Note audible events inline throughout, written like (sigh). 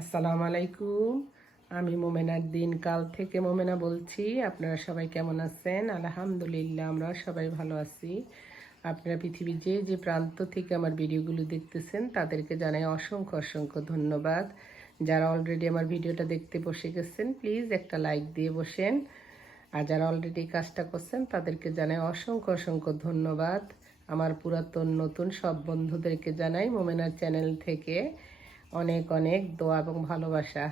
আসসালামু আলাইকুম। আমি মোমেনার দিন কাল থেকে মোমেনা বলছি। আপনারা সবাই কেমন আছেন? আলহামদুলিল্লাহ, আমরা সবাই ভালো আছি। আপনারা পৃথিবীর যে যে প্রান্ত থেকে আমার ভিডিওগুলো দেখতেছেন, তাদেরকে জানাই অসংখ্য অসংখ্য ধন্যবাদ। যারা অলরেডি আমার ভিডিওটা দেখতে বসে গেছেন প্লিজ একটা লাইক দিয়ে বসেন। আর যারা অলরেডি কাজটা করছেন, তাদেরকে জানাই অসংখ্য অসংখ্য ধন্যবাদ। আমার পুরাতন, নতুন সব বন্ধুদেরকে জানাই মোমেনার চ্যানেল থেকে। অনেক অনেক দোয়া এবং ভালোবাসা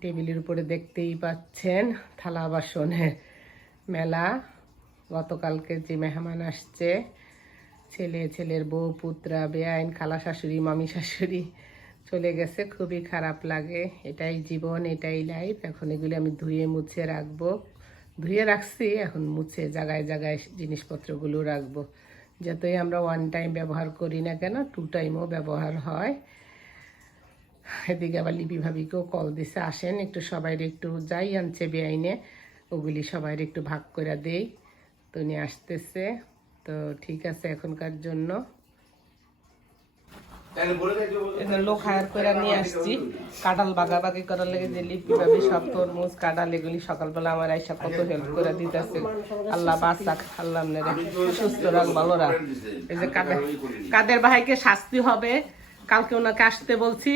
টেবিলের উপরে দেখতেই পাচ্ছেন থালা বাসনের মেলা। গতকালকে যে মেহমান আসছে, ছেলে, ছেলের বউ, পুত্রা, বেআইন, খালা শাশুড়ি, মামি শাশুড়ি চলে গেছে। খুবই খারাপ লাগে। এটাই জীবন, এটাই লাইফ এখন এগুলি আমি ধুয়ে, মুছে রাখব। ধুয়ে রাখছি, এখন মুছে, জায়গায় জায়গায় জিনিসপত্রগুলো রাখব। যতই আমরা ওয়ান টাইম ব্যবহার করি না কেন টু টাইমও ব্যবহার হয়। এদিকে আবার লিপি ভাবিকেও কল দিছে আসেন একটু সবাই একটু যাই আনছে বেআইনে ওগুলি সবাই একটু ভাগ করে দেই। তো নিয়ে আসতেছে তো ঠিক আছে এখনকার জন্য। লোক হায়ার করে নিয়ে আসছি। কাঁঠাল বাগাবাগি করার লেগে যে লিপি ভাবি সব তরমুজ কাঁঠাল এগুলি সকালবেলা আমার আইসা কত হেল্প করে দিতেছে। আল্লাহ বাচ্চা আল্লাহ সুস্থ রাখ ভালো রাখ। এই যে কাদের কাদের ভাইকে শাস্তি হবে কালকে ওনাকে আসতে বলছি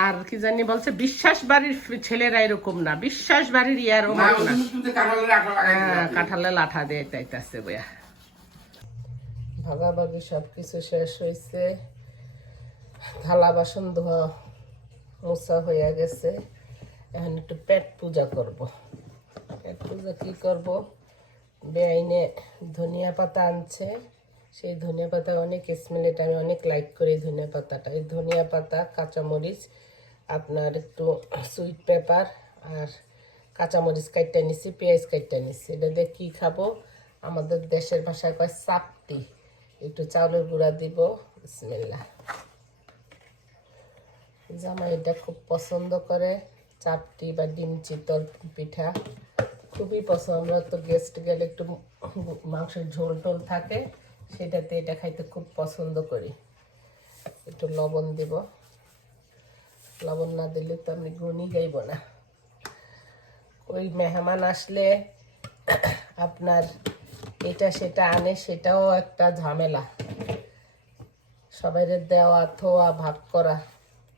আর কি জানি বলছে বিশ্বাস বাড়ির ছেলেরা এরকম না বিশ্বাস বাড়ির ইয়ার না হ্যাঁ, কাঁঠালে লাঠা দিয়ে চাইতেছে বইয়া। ভাগাভাগি সব কিছু শেষ হয়েছে থালা বাসন ধোয়া মোছা হয়ে গেছে। এখন একটু পেট পূজা করব। পেট পূজা কি করব? বেআইনে ধনিয়া পাতা আনছে। সেই ধনিয়া পাতা অনেক স্মেল এটা আমি অনেক লাইক করি ধনিয়া পাতাটা এই ধনিয়া পাতা কাঁচামরিচ, আপনার একটু সুইট পেপার আর কাঁচামরিচ কাটটা নিছি, পেঁয়াজ কাটটা নিছি। এটা দিয়ে কী খাব? আমাদের দেশের ভাষায় কয় চাপটি। একটু চাউলের গুঁড়া দিব বিসমিল্লাহ জামাই এটা খুব পছন্দ করে চাপটি বা ডিম চিতল পিঠা। খুবই পছন্দ, আমরা তো গেস্ট গেলে একটু মাংসের ঝোল টোল থাকে। সেটাতে এটা খাইতে খুব পছন্দ করি। একটু লবণ দিব। লবণ না দিলে তো আমি গুণই গাইব না। ওই মেহমান আসলে (coughs) আপনার এটা সেটা আনে, সেটাও একটা ঝামেলা। সবাইরে দেওয়া, থোয়া, ভাগ করা।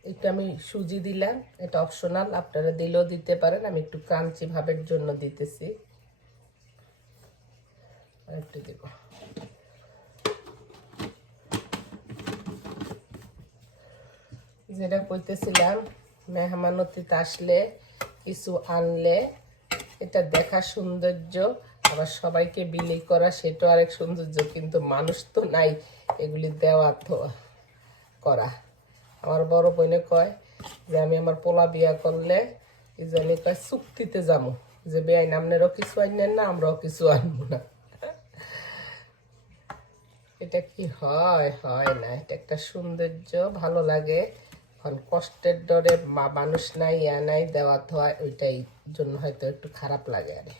একটু আমি সুজি দিলাম, এটা অপশনাল আপনারা দিলেও দিতে পারেন। আমি একটু ক্রাঞ্চি ভাবের জন্য দিতেছি। একটু দিব। যেটা কইতেছিলাম মেহমানতিতে আসলে কিছু আনলে এটা দেখা সৌন্দর্য, আবার সবাইকে বিলি করা সেটাও আরেক সৌন্দর্য, কিন্তু মানুষ তো নাই এগুলি দেওয়া থোয়া করা। আমার বড় বোনে কয় যে, আমি আমার পোলা বিয়া করলে যে আমি কয়, চুক্তিতে যাব যে, বেআইন আপনারও কিছু আনেন না, আমরাও কিছু আনব না। এটা কি হয়? হয় না। এটা একটা সৌন্দর্য, ভালো লাগে। এখন কষ্টের ডরে মা মানুষ নাই, ইয়া নাই, দেওয়া থোয়া ওইটাই। জন্য হয়তো একটু খারাপ লাগে আরে।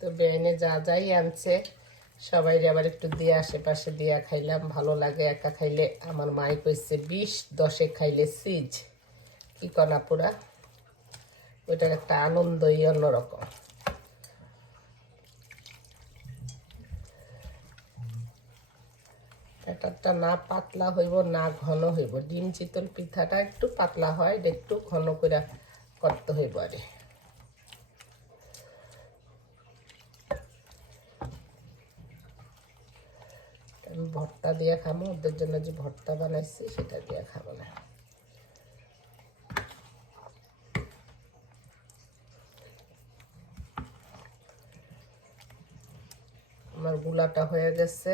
তো বেআইনে যা যাই আনছে, সবাই আবার একটু দিয়ে আশেপাশে দিয়া খাইলাম, ভালো লাগে একা খাইলে। আমার মাই কইছে, বিশ, দশে খাইলে সিজ। কি কনা পুরা? ওইটার একটা আনন্দই অন্যরকম। ব্যাটারটা না পাতলা হইব, না ঘন হইব। ডিম চিতল পিঠাটা একটু পাতলা হয়, এটা একটু ঘন করে করতে হইব আরে। আমি ভর্তা দিয়ে খাব ওদের জন্য যে ভর্তা বানাইছি সেটা দিয়ে খাব না। আমার গুলাটা হয়ে গেছে।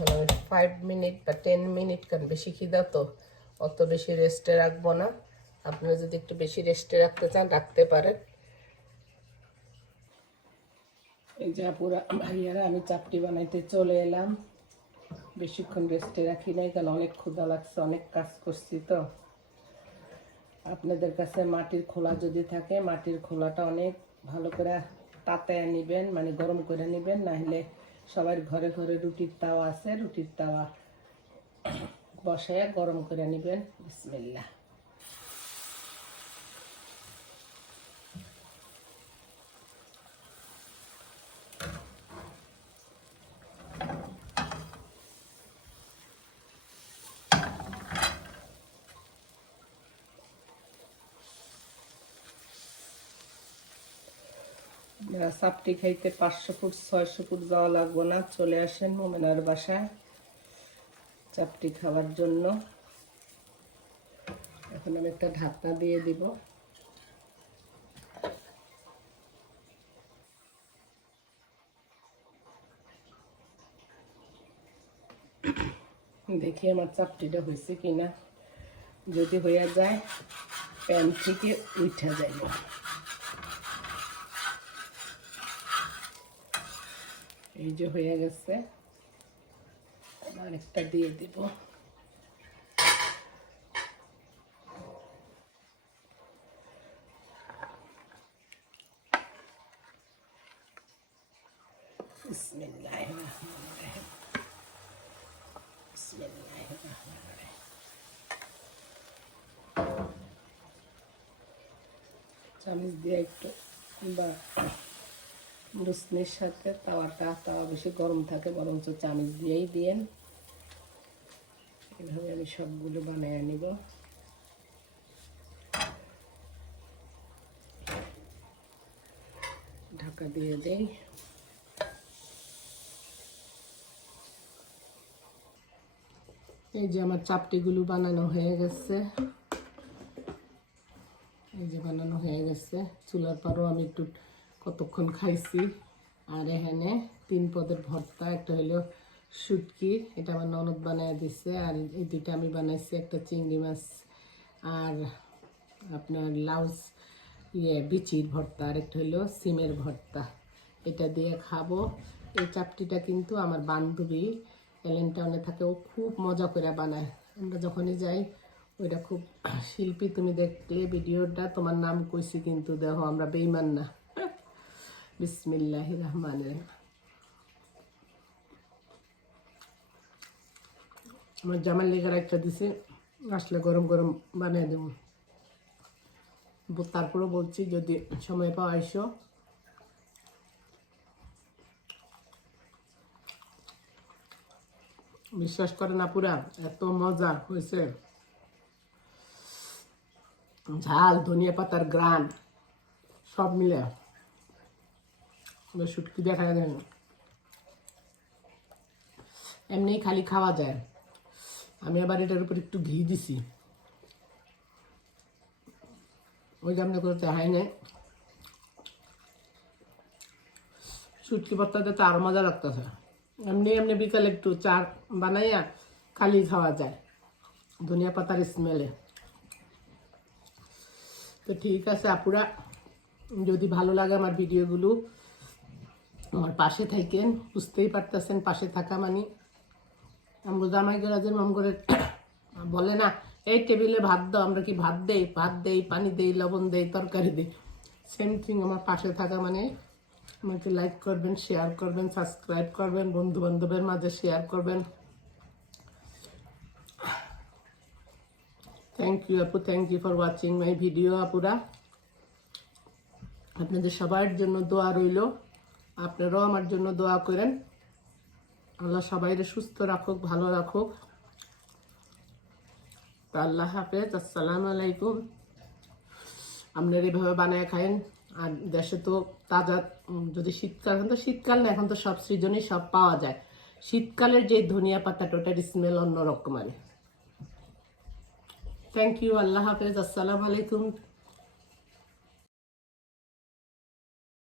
এখন আমি ফাইভ মিনিট বা টেন মিনিট কারণ বেশি খিদা তো, অত বেশি রেস্টে রাখব না। আপনারা যদি একটু বেশি রেস্টে রাখতে চান, রাখতে পারেন। এই যে পুরা ভাইয়ারা, আমি চাপটি বানাইতে চলে এলাম। বেশিক্ষণ রেস্টে রাখি নাই, কারণ অনেক ক্ষুধা লাগছে, অনেক কাজ করছি তো। আপনাদের কাছে মাটির খোলা যদি থাকে, মাটির খোলাটা অনেক ভালো করে তাতে নেবেন মানে গরম করে নেবেন না হলে সবার ঘরে ঘরে রুটির তাওয়া আছে রুটির তাওয়া বসায় গরম করে নেবেন। বিসমিল্লা সাপটি খাইতে পাঁচশো ফুট, ছয়শো ফুট যাওয়া লাগবো না, চলে আসেন মোমেনার বাসায় চাপটি খাওয়ার জন্য। এখন আমি একটা ঢাকনা দিয়ে দিব। দেখি আমার চাপটিটা হয়েছে কিনা। যদি হইয়া যায়, প্যান থেকে উঠা যাইব। এই যে হয়ে গেছে আরেকটা দিয়ে দিব বিসমিল্লাহির রহমানির রহিম। বিসমিল্লাহির রহমানির রহিম। চামচ দিয়ে একটু বা রুসনির সাথে তাওয়াটা, তাওয়া বেশি গরম থাকে, বরঞ্চ চামচ দিয়েই দিয়েন। এভাবে আমি সবগুলো বানিয়ে নিব ঢাকা দিয়ে দেই। এই যে আমার চাপটিগুলো বানানো হয়ে গেছে। এই যে বানানো হয়ে গেছে। চুলার পরও আমি একটু কতক্ষণ খাইছি। আর এখানে তিন পদের ভর্তা, একটা হলো শুটকি, এটা আমার ননদ বানায় দিছে। আর এই দুইটা আমি বানাইছি, একটা চিংড়ি মাছ আর আপনার লাউস ইয়ে বিচির ভর্তা, আর একটা হলো সিমের ভর্তা। এটা দিয়ে খাব। এই চাপটিটা কিন্তু আমার বান্ধবী এলেন টাউনে থাকে, ও খুব মজা করে বানায়। আমরা যখনই যাই, ওইটা খুব শিল্পী, তুমি দেখলে ভিডিওটা, তোমার নাম কইছি কিন্তু দেখো আমরা বেইমান না। বিসমিল্লাহ রহমান আমার জামার লেগার একটা দিছে, আসলে গরম গরম বানিয়ে দেবো। তারপরেও বলছি, যদি সময় পাও আইসো। বিশ্বাস করে না পুরা, এত মজা হয়েছে। ঝাল, ধনিয়া পাতার গ্রান, সব মিলে। শুটকি দেখা যায় এমনি খালি খাওয়া যায়। আমি আবার এটার উপর একটু ঘি দিছি। ওই যে করে দেখাই নাই। শুটকি ভর্তাতে তো আরও মজা লাগতেছে। এমনি এমনি বিকালে একটু চা বানাইয়া খালি খাওয়া যায়। ধনিয়া পাতার স্মেলে তো ঠিক আছে আপুরা, যদি ভালো লাগে আমার ভিডিওগুলো আমার পাশে থাকেন, বুঝতেই পারতেছেন পাশে থাকা মানে। আমরা জামাই মাম করে (coughs) বলে, না, এই টেবিলে ভাত দাও, আমরা কি ভাত দেই? ভাত দেই, পানি দেই, লবণ দেই, তরকারি দেই? সেম থিং আমার পাশে থাকা মানে আমাকে লাইক করবেন শেয়ার করবেন সাবস্ক্রাইব করবেন বন্ধু বান্ধবের মাঝে শেয়ার করবেন। থ্যাংক ইউ আপু thank you for watching my video আপুরা। আপনাদের সবার জন্য দোয়া রইল। আপনারাও আমার জন্য দোয়া করেন। আল্লাহ সবাইরে সুস্থ রাখুক, ভালো রাখুক। তা আল্লাহ হাফেজ, আসসালামু আলাইকুম। আপনারা এভাবে বানায় খায়েন। আর দেশে তো তাজা যদি শীতকাল, এখন তো শীতকাল না, এখন তো সব সৃজনই সব পাওয়া যায়। শীতকালের যে ধনিয়া পাতাটা, ওটার স্মেল অন্যরকম আর থ্যাংক ইউ আল্লাহ হাফেজ, আসসালামু আলাইকুম।